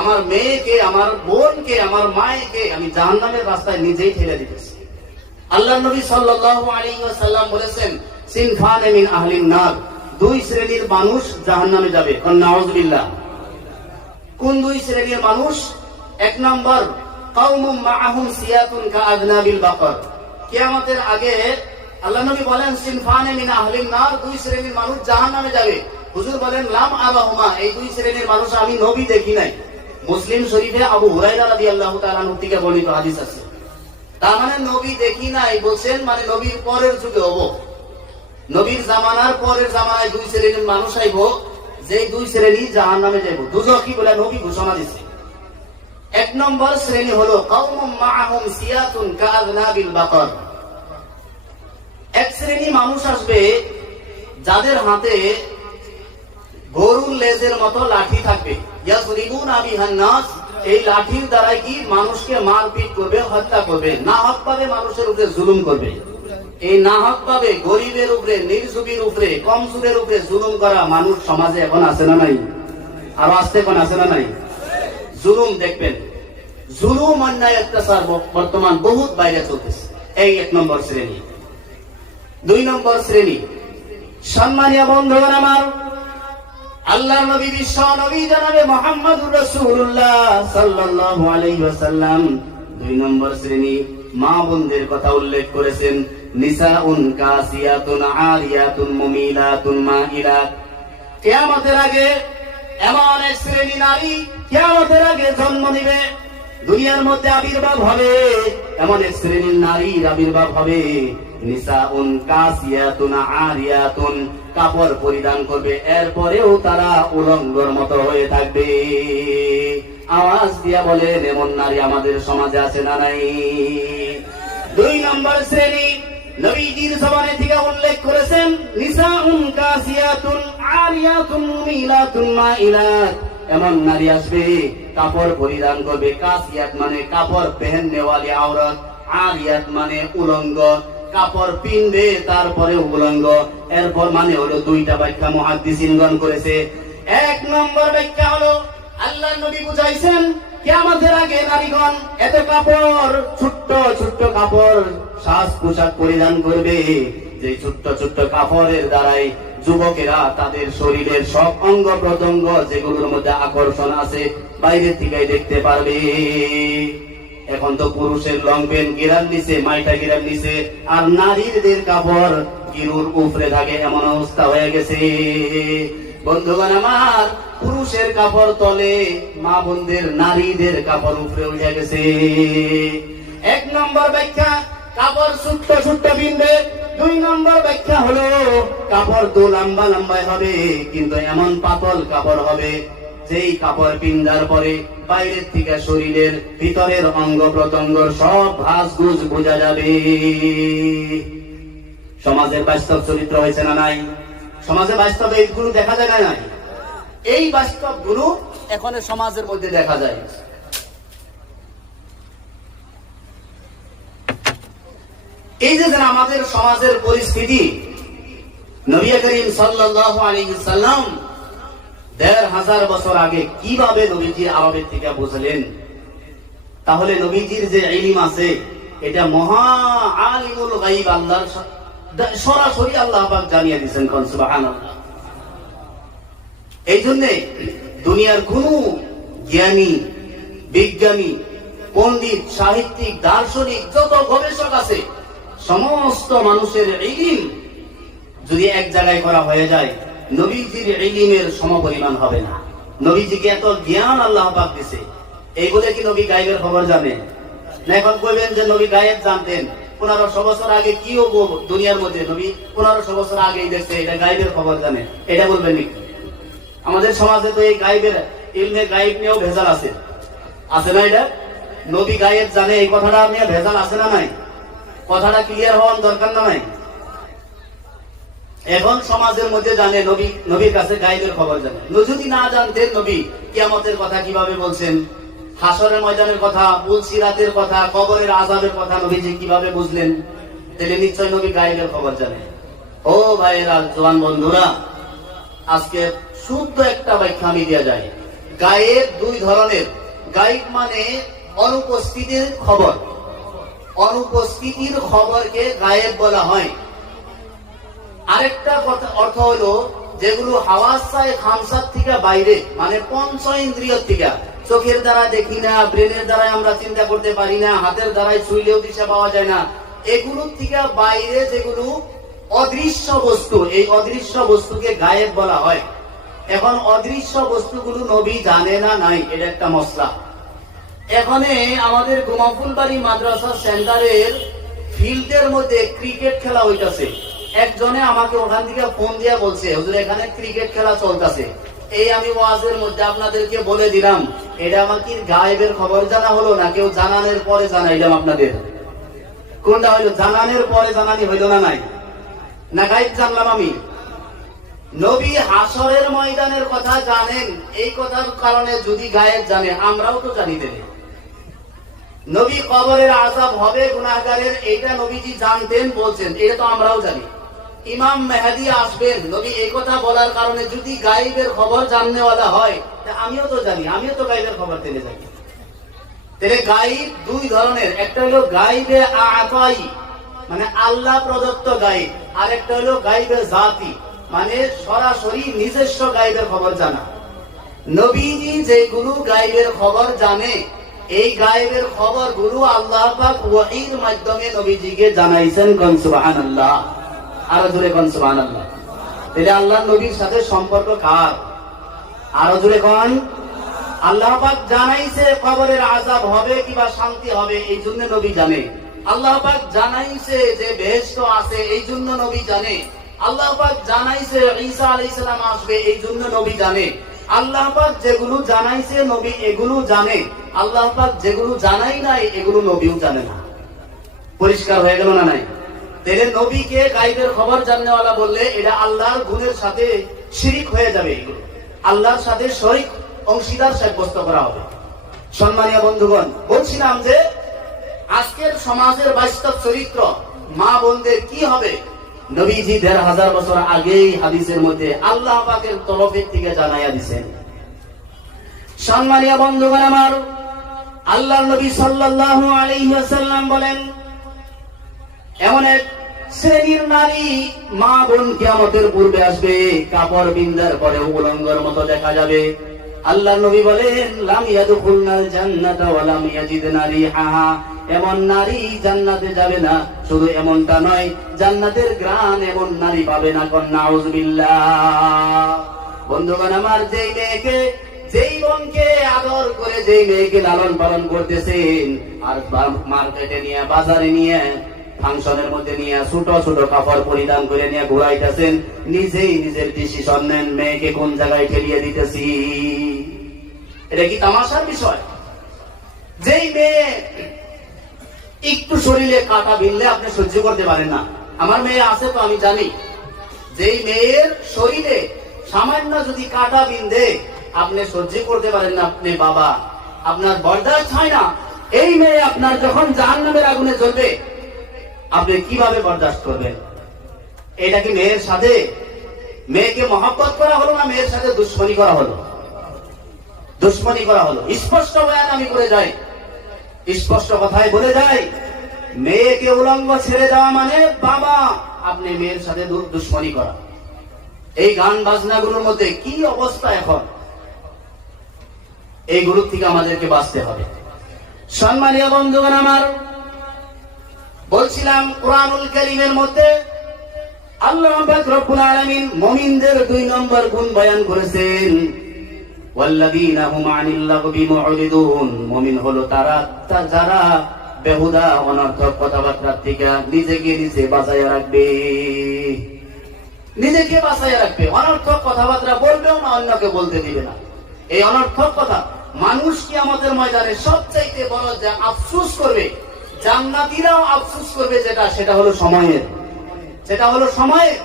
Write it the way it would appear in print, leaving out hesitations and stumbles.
আমার মেয়েকে, আমার বোনকে, আমার মায়েকে আমি জাহান্নামের রাস্তায় নিজেই ঠেলে দিতেছি। আল্লাহর নবী সাল্লাল্লাহু আলাইহি ওয়াসাল্লাম বলেছেন, সিনফানে মিন আহলিন নার, দুই শ্রেণীর মানুষ জাহান্নামে যাবে। নাউযুবিল্লাহ। কোন দুই শ্রেণীর মানুষ? এক নম্বর, কওমুম মাআহুম সিয়াতুন কাআযনাবিল বাকর। কিয়ামতের আগে আল্লাহ নবী বলেন, সিনফানে মিন আহলিন নার, দুই শ্রেণীর মানুষ জাহান্নামে যাবে। হুজুর বলেন, লাম আরাহুমা, এই দুই শ্রেণীর মানুষ আমি নবী দেখি নাই। মুসলিম শরীফে আবু হুরায়রা রাদিয়াল্লাহু তাআলা থেকে বর্ণিত হাদিস আছে। তার মানে নবী দেখি নাই বলছেন, মানে নবীর পরের যুগে হব, নবীর জামানার পরের জামানায় দুই শ্রেণীর মানুষ আইব, যে দুই শ্রেণী জাহান্নামে যাইব, দুজখী বলে নবী ঘোষণা দিয়েছে। এক নম্বর শ্রেণী হলো কওমুম মাআহুম সিয়াতুন কাআযনাবিল বাকর। এক শ্রেণী মানুষ আসবে যাদের হাতে গরুর লেজের মতো লাঠি থাকবে। ইয়াযরিবুনা বিহান নাস, এই লাঠির দ্বারাই কি মানুষকে মারপিট করবে, হত্যা করবে, নাহক ভাবে মানুষের উপরে জুলুম করবে। এই নাহক ভাবে গরিবের উপরে, নির্জীবের উপরে, কমজোরের উপরে জুলুম করা মানুষ সমাজে এখন আছে না নাই? আর আসতে এখন আছে না নাই? জুলুম দেখবেন, জুলুম, অন্যায়, অত্যাচার বর্তমান বহুত বাইরে চলতেছে। এই এক নম্বর শ্রেণী। দুই নম্বর শ্রেণী, সম্মানীয় বন্ধুগণ আমার, আল্লাহর নবী, বিশ্ব নবী জনাবে মুহাম্মদুর রাসূলুল্লাহ সাল্লাল্লাহু আলাইহি ওয়াসাল্লাম দুই নম্বর শ্রেণী মা বোনদের কথা উল্লেখ করেছেন। নিসাউন কাসিয়াতুন আরিয়াতুন মুমিলাতুন মাইলাত। কিয়ামতের আগে এমন এক শ্রেণী নারী কিয়ামতের আগে জন্ম নিবে, দুনিয়ার মধ্যে আবির্ভাব হবে, এমন এক শ্রেণীর নারীর আবির্ভাব হবে। নিসাউন কাসিয়াতুন আরিয়াতুন, কাপড় পরিধান করবে, এরপরেও তারা উলঙ্গর মতো হয়ে থাকবে। আওয়াজ দিয়া বলেন, এমন নারী আমাদের সমাজে আছে না নাই? দুই নম্বর শ্রেণী নবীজির জবানে থেকে উল্লেখ করেছেন, নিসাউন কাসিয়াতুন আরিয়াতুন মুমিলাতুন মাইলাত। এমন নারী আসবে, কাপড় পরিধান করবে। কাসিয়াত মানে কাপড় পেহেননে ওয়ালি আওরাত, আরিয়াত মানে উলঙ্গ, কাপড় পিনবে তারপরে উলঙ্গ। এরপর মানে হলো দুইটা ব্যাখ্যা মুহাদ্দিসিনগণ করেছে। এক নম্বর ব্যাখ্যা হলো, আল্লাহর নবী বুঝাইছেন কিয়ামতের আগে নারীগণ এত কাপড়, ছোট্ট ছোট্ট কাপড়, সাজ পোশাক পরিধান করবে, যে ছোট্ট ছোট্ট কাপড়ের দ্বারাই যুবকেরা তাদের শরীরের সব অঙ্গ প্রত্যঙ্গ যেগুলোর মধ্যে আকর্ষণ আছে বাইরের থেকে দেখতে পারবে। এখন তো পুরুষের লং প্যান্ট গিরার নিচে, মাইটা গিরার নিচে, আর নারীদের কাপড় গিরুর উপরে থাকে, এমন অবস্থা হয়ে গেছে। বন্ধুগণ আমার, পুরুষের কাপড় তলে, মা বোনদের নারীদের কাপড় উপরে উঠে গেছে। এক নম্বর ব্যাখ্যা, কাপড় ছোট্ট ছোট্ট পিনবে। দুই নম্বর ব্যাখ্যা হলো, কাপড় তো লম্বা লম্বাই হবে, কিন্তু এমন পাতল কাপড় হবে যেই কাপড় পিন্দার পরে বাইরের থেকে শরীরের ভিতরের অঙ্গ প্রত্যঙ্গর সব ভাঁজগুজ বোঝা যাবে। সমাজের বাস্তব চরিত্র হয়েছে না নাই? সমাজে বাস্তবে এইগুলো দেখা যায় না নাই? এই বাস্তব গুলো এখন সমাজের মধ্যে দেখা যায়। এই যে আমাদের সমাজের পরিস্থিতি, নবী করিম সাল্লাল্লাহু আলাইহি ওয়াসাল্লাম ১৫০০ বছর আগে কিভাবে নবীজি আরবের থেকে বুঝলেন? তাহলে নবীজির যে ইলম আছে, এটা মহা আলিমুল গায়ব, আল্লাহর সরাসরি আল্লাহ পাক জানিয়ে দিয়েছেন। কোন সুবহানাল্লাহ। এই জন্য দুনিয়ার কোন জ্ঞানী, বিজ্ঞানী, পণ্ডিত, সাহিত্যিক, দার্শনিক, যত গবেষক আছে, সমস্ত মানুষের ইলম যদি এক জায়গায় করা হয়ে যায়, নবীজির ইলমের সমপরিমাণ হবে না। নবীজিকে এত জ্ঞান আল্লাহ পাক দিয়েছে, এই বলে কি নবী গায়েবের খবর জানেন না? এখন কইবেন যে নবী গায়েব জানতেন, ১৫০০ বছর আগে কি হবো দুনিয়ার মধ্যে, নবী ১৫০০ বছর আগেই দেখছে, এটা গায়েবের খবর জানে, এটা বলবেন নাকি? আমাদের সমাজে তো এই গায়েবের ইলমে গায়েব নিয়েও ভেজাল আছে, আছে না? এটা নবী গায়েব জানে, এই কথাটা নিয়ে ভেজাল আছে না নাই? কথাটা ক্লিয়ার হওয়ার দরকার না নাই? এখন সমাজের মধ্যে জানে নবী, নবীর কাছে গায়েবের খবর জানে। যদি না জানতেন নবী কিয়ামতের কথা কিভাবে বলছেন, হাসরের ময়দানের কথা, পুলসিরাতের কথা, কবরের আযাবের কথা নবীজি কিভাবে বুঝলেন? তাহলে নিশ্চয় নবী গায়েবের খবর জানে। ও ভাইয়েরা, জওয়ান বন্ধুরা, আজকে শুদ্ধ একটা ব্যাখ্যা আমি দেওয়া যায়। গায়েব দুই ধরনের। গায়েব মানে অনুপস্থিতির খবর, অনুপস্থিতির খবরকে গায়েব বলা হয়। আরেকটা কথা অর্থ হলো যেগুলো হাওয়াসায় খামসার থেকে বাইরে, মানে পঞ্চ ইন্দ্রিয় থেকে, চোখের দ্বারা দেখি না, ব্রেনের দ্বারা আমরা চিন্তা করতে পারি না, হাতের দ্বারাই ছুঁইলেও দিশা পাওয়া যায় না, এগুলোর থেকে বাইরে যেগুলো অদৃশ্য বস্তু, এই অদৃশ্য বস্তুকে গায়েব বলা হয়। এখন অদৃশ্য বস্তুগুলো নবী জানে না নাই, এটা একটা মশলা। এখানে আমাদের গোমাফুলবাড়ি মাদ্রাসা সেন্টারের ফিল্ডের মধ্যে ক্রিকেট খেলা হইতাছে। একজনে আমাকে ওখান থেকে ফোন দিয়ে বলছে, হুজুর এখানে ক্রিকেট খেলা চলতেছে। এই আমি ওয়াজের মধ্যে আপনাদেরকে বলে দিলাম, এটা আমাকে গায়েবের খবর জানা হলো না কেউ জানানোর পরে জানাইলাম আপনাদের? কোনটা হইলো? জানানোর পরে জানানি হইলো না নাই, না গায়েব জানলাম আমি? নবী হাসরের ময়দানের কথা জানেন, এই কথার কারণে যদি গায়েব জানে, আমরাও তো জানি দেবে। নবী কবরের আযাব হবে গুনাহগারের, এইটা নবীজি জানতেন, বলছেন, এটা তো আমরাও জানি। ইমাম মেহেদী আসবেন, নবী এই কথা বলার কারণে যদি গায়েবের খবর জাননেওয়ালা হয়, আমিও তো জানি, আমিও তো গায়েবের খবর জেনে জানি। তাহলে গায়েব দুই ধরনের, একটা হলো গায়েবে আতাই, মানে আল্লাহ প্রদত্ত গায়েব, আর একটা হলো গায়েবে জাতি, মানে সরাসরি নিজস্ব গায়েবের খবর জানা। নবীজি যেগুলো গায়েবের খবর জানে, এই গায়েবের খবর গুলো আল্লাহ পাক ওহীর মাধ্যমে নবীজিকে জানাইছেন। কোন সুবহানাল্লাহ, আরো জোরে কোন সুবহানাল্লাহ। তাহলে আল্লাহর নবীর সাথে সম্পর্ক কার? আরো জোরে কোন। আল্লাহ পাক জানাইছে কবরের আযাব হবে কিবা শান্তি হবে, এই জন্য নবী জানে। আল্লাহ পাক জানাইছে যে বেহেশত আছে, এই জন্য নবী জানে। আল্লাহ পাক জানাইছে ঈসা আলাইহিস সালাম আসবে, এই জন্য নবী জানে। আল্লাহ পাক যেগুলো জানাইছে নবী এগুলো জানে, আল্লাহ পাক যেগুলো জানাই নাই এগুলো নবীও জানে না। পরিষ্কার হয়ে গেল না নাই? তাহলে নবীকে গায়েবের খবর জাননেওয়ালা বললে এটা আল্লাহর গুণের সাথে শিরিক হয়ে যাবে, এগুলো আল্লাহর সাথে শরীক অংশীদার সাব্যস্ত করা হবে। সম্মানীয় বন্ধুগণ, বলছিলাম যে আজকের সমাজের বাস্তব চরিত্র মা বোনদের কি হবে, নবীজি ১৫০০ বছর আগেই হাদিসের মধ্যে আল্লাহ পাকের তরফের থেকে জানাইয়া দিয়েছেন। সম্মানীয় বন্ধুগণ আমার, আল্লাহর নবী সাল্লাল্লাহু আলাইহি ওয়াসাল্লাম বলেন, এমন এক শ্রেণীর নারী মা বোন কিয়ামতের পূর্বে আসবে, কাপড় বিন্দার পরে উলঙ্গের মতো দেখা যাবে। আল্লাহর নবী বলেন, লাম ইয়াদখুলনাল জান্নাতা ওয়া লাম ইয়াজিদনা রিহাহা, এমন নারী জান্নাতে যাবে না, শুধু এমনটা নয়, জান্নাতের ঘ্রাণ এমন নারী পাবে না। কোন নাউযুবিল্লাহ। বন্ধুগণ আমার, যেই মেয়েকে, যেই বোনকে আদর করে, যেই মেয়েকে লালন পালন করতেছেন, আর মার্কেটে নিয়ে, বাজারে নিয়ে, ফাংশনের মধ্যে নিয়ে ছোট ছোট কাপড় পরিধান করে নিয়ে ঘুরাইতেছেন, নিজেই নিজের ডিসিশন নেন মেয়েকে কোন জায়গায় ঠেলিয়ে দিতেছি। এটা কি তামাশার বিষয়? যেই মেয়ে একটু শরীরে কাটা বিনলে আপনি সহ্য করতে পারেন না, আমার মেয়ে আছে তো আমি জানি, যেই মেয়ের শরীরে সামান্য যদি কাটা বিন্দে আপনি সহ্য করতে পারেন না, আপনি বাবা, আপনার বরদাস্ত হয় না, এই মেয়ে আপনার যখন জাহান্নামের আগুনে জ্বলবে আপনি কিভাবে বরদাস্ত করবেন? এটা কি মেয়ের সাথে, মেয়েকে মহব্বত করা হলো না মেয়ের সাথে দুশ্মনী করা হলো? দুশ্মনী করা হলো। স্পষ্ট বয়ান আমি করে যাই, স্পষ্ট কথায় বলে যাই, মেয়েকে উলঙ্গ ছেড়ে দেওয়া মানে বাবা আপনি মেয়ের সাথে দুশ্মনী করা। এই গান বাজনাগুলোর মধ্যে কি অবস্থা এখন, এইগুলো থেকে আমাদেরকে বাঁচতে হবে। সম্মানীয় বন্ধুগণ আমার, বলছিলাম কুরআনুল কারীমের মধ্যে আল্লাহ পাক রব্বুল আলামিন মুমিনদের ২ নম্বর গুণ বয়ান করেছেন, ওয়াল্লাযীনা হুম আনিল লাগবি মু'রিদুন। মুমিন হলো তারা যারা বেহুদা অনর্থক কথাবার্তা থেকে নিজেকে নিজে বাঁচাইয়া রাখবে, নিজেকে বাঁচাইয়া রাখবে। অনর্থক কথাবার্তা বলবেও না, অন্যকে বলতে দিবে না। এই অনর্থক কথা মানুষ কিয়ামতের ময়দানে সবচাইতে বড় যে আফসোস করবে, জান্নাতীরাও আফসোস করবে, যেটা সেটা হলো সময়ের, সেটা হলো সময়ের।